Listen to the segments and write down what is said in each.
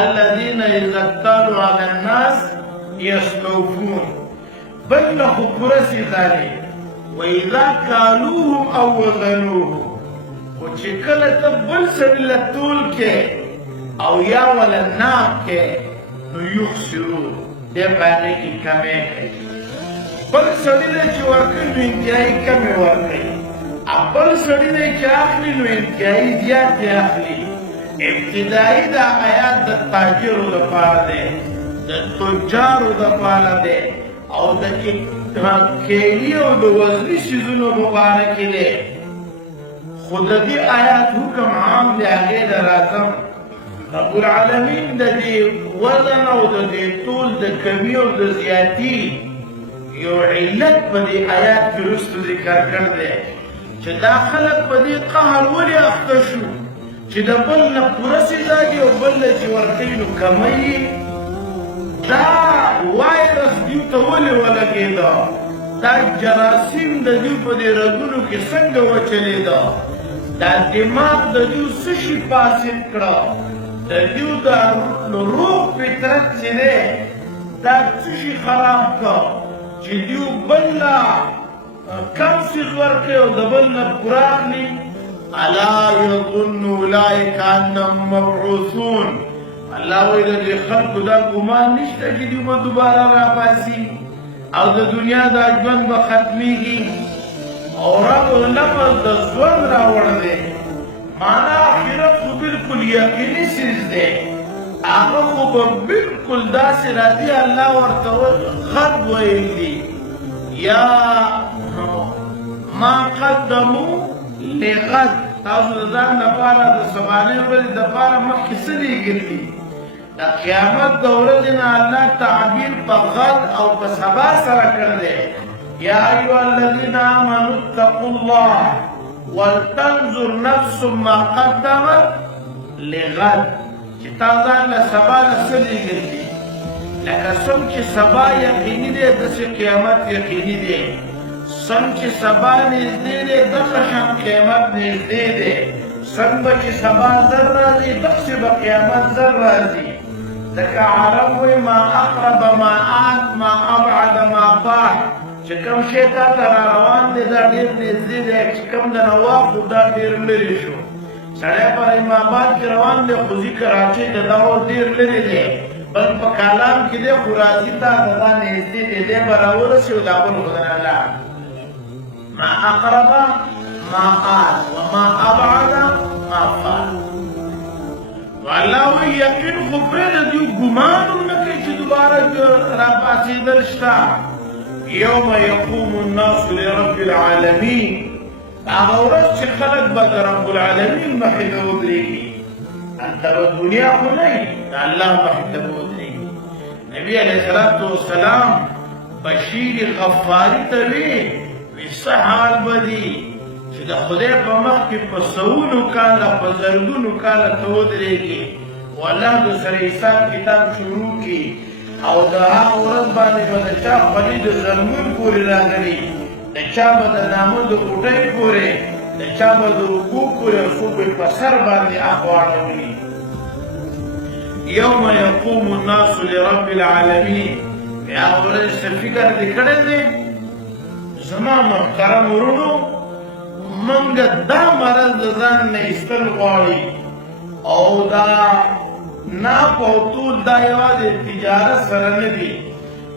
الذين اذا اكتالوا على الناس يستوفون بل له پرسی داری واذا کالوهم او وزنوهم و چې کله ته بل سړي له تول کې او یا ولا ناپ کې نو یخسرون دې باندې کې کمې کوي بل سړي له چې ورکوي نو انتهایي کمې ورکوي بل سړي نه چې اخلي نو انتهایي زیاتې اخلي ابتدایي دا آیات د تاجرو دپاره دی د تجارو دپاره دی او د کیلي او د وزني څیزونو مبارکې دی خو د دې آیات حکم عام دی هغې د راځم رب العالمین د دې وزن او د دې طول د کمي او د زیاتي یو علت په دې آیات کې وروسته ذکر کړی دی چې دا خلک په دې قهر ولې اخته شو چې د بل نه پوره سزاګي او بل له چې ورکوي نو کمی دا وایرس دیو ته ولې ولګېده دا جراثیم د دوی په دې رګونو کې څنګه وچلېده دا دماغ د دوی څه شي فاسد کړه د دوی د روح فطرت چې دی دا څه شي خراب کړه چې دوی بل له کم څیز ورکوي او د بل نه پوره اخلي الا یظن اولئک انهم مبعوثون الله وایي د دې خلکو دا ګمان نشته چې دوی به دوباره راپاڅي او د دنیا دا ژوند به ختمیږي او رب لفظ د ژوند راوړی دی معنا آخرت خو بلکل یقیني څیز دی هغه خو به بلکل داسې راځي الله ورته غد ویلي یا ما قدمو لغد تاسو د ځان لپاره د سبانۍ ورځې دپاره مخکې څه لیږلي د قیامت د ورځې نه الله تعبیر په غد او په سبا سره کړی دی یا ایها الذین آمنوا اتقوا الله ولتنظر نفس ما قدمت لغد چې تا ځان له سبا نه څه لیږلي لکه څوک چې سبا یقیني دی داسې قیامت یقیني دی څنګه چې سبا نږدې دی دغه شان قیامت نږدې دی څنګه چې سبا زر راځي دغسې به قیامت زر راځي ځکه عرب وایي ما اقرب ما آت ما ابعد ما بعد چې کوم شی تا ته را روان دی دا ډېر نږدې دی چې کوم د نه واخلو دا ډېر لرې شو سړی پر امامباد کې روان دی خو ځي کراچۍ د دا ډېر لرې دی بل په کالام کې دی خو راځي تا ته دا نږدې دی دی به راورسي او دا بل خدای الله ما اقرب ما آت وما ابعد ما فعل والله وی یقین خو پرېږده دوی ګمان هم نه کوي چې دوباره راپاڅېدل شته یوم یقوم الناس لرب العالمین هغه ورځ چې خلک به د رب العالمین مخې ته ودرېږي هلته به دنیا خو نه وي د الله مخې ته به ودرېږي نبي علیه الصلاة والسلام بشیر غفاري ته وی څه حال به دي چې د خدای په مخ کې په سوونو کاله په زرګونو کاله ته ودرېږي او الله د سره حساب کتاب شروع کړي او د هغه ورځ باندې به د چا خولي د زنګون پورې راغلي د چا به د نامه د غوټۍ پورې د چا به د اوږو پورې او څوک به په سر باندې اخ واړوي یوم یقوم الناس لرب العالمین هغه ورځ څه فکر دې کړی دی زما محترم ورونو موږ دا مرض د ځان نه ایستل غواړي او دا ناپ او طول دا یوازې تجارت سره نه دي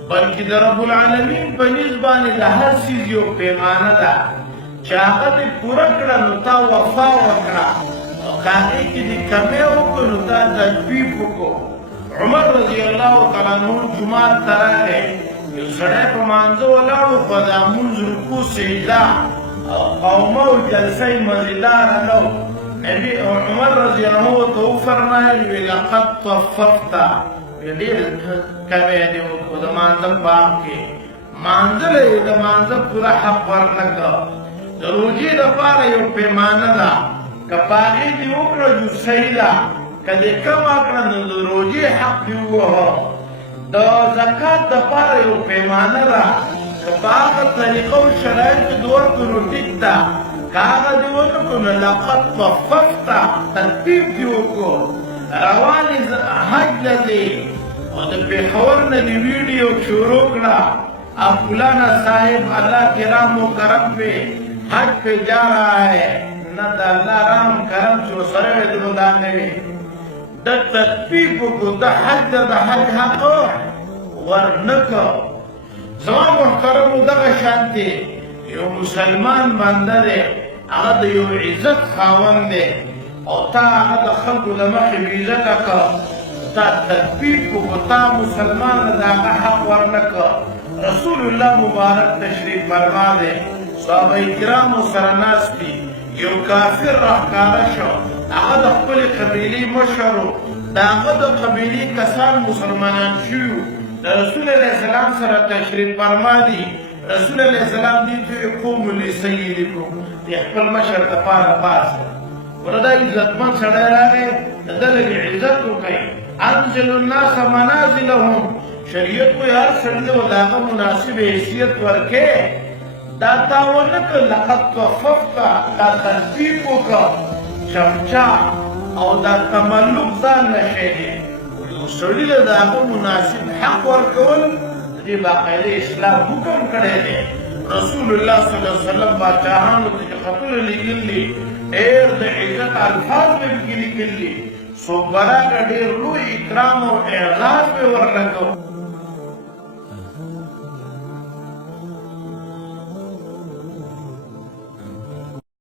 بلکې د رب العالمین په نیز باندې د هر څیز یو پیمانه ده چې هغه دې پوره کړه نو تا وفا وکړه او که هغې کې دې کمی وکړو نو تا تجویب وکړو عمر رضی الله تعالی عنه جومات ته راغی یو سړی په مانځه ولاړو خو د مونځ رکوع سجده او قومه او جلسه یې مزیداره نه و نبي عمر رضی الله عنه ورته وفرمایل وی لقد طففت ډېر کمی دې وکړو د مانځه په باب کې مانځله یې د مانځه پوره حق ورنه کړه د روژې دپاره یو پیمانه ده که په هغې دې وکړه جو صحیح ده که دې کمه کړه نو د روژې حق دې ووهه د زکات دپاره یو پیمانه ده که په هغه طریقه او شرایطو دې ورکړو نو ټیک ده که هغه دې ونه کړو نو لقد طففت تطفیف دې وکړو روانې حج دی او د پېښور نه د ویډیو شروع کړه اب مولانا صاحب اللہ کرام و کرم پہ حج پہ جا رہا ہے نہ دا اللہ رام کرم چو سرے دنو دانے دا تطبیق کو دا حج حق ورنکو زمان محترم دا شانتی یو مسلمان بنده دے اگا دا یو عزت خاون دے او تا اگا دا خلق دا مخی بیزت اکا تا تطبیق کو تا مسلمان دا اگا حق ورنکو رسول اللہ مبارک تشریف فرما دے صحابہ کرام و سرناستی یو کافر راہکارا شو اگا دا خپل قبیلی مشرو دا اگا دا قبیلی کسان مسلمانان شیو رسول علیہ السلام سر تشریف فرما دی رسول علیہ السلام دیتو قوم لسیدکم دی خپل مشر دپارا باس وردا عزتمن سڑے راگے دلگ عزتو کئی انزل الناس منازلهم شریعت کو یار سرده و داغا مناسب حیثیت ورکے داتا ونک لقد توففتا دا تنفیقو کا چمچا او دا تملک دا نشیده سرده داغا مناسب حق ورکول دی باقیده اسلام حکم کرے دے رسول اللہ صلی اللہ علیہ وسلم باچاہانو دی خطول لگل لی ایر دا عزت الفاظ میں بکی لگل لی سو برا کا دیر روی اکرام و اعزاز میں ورلکو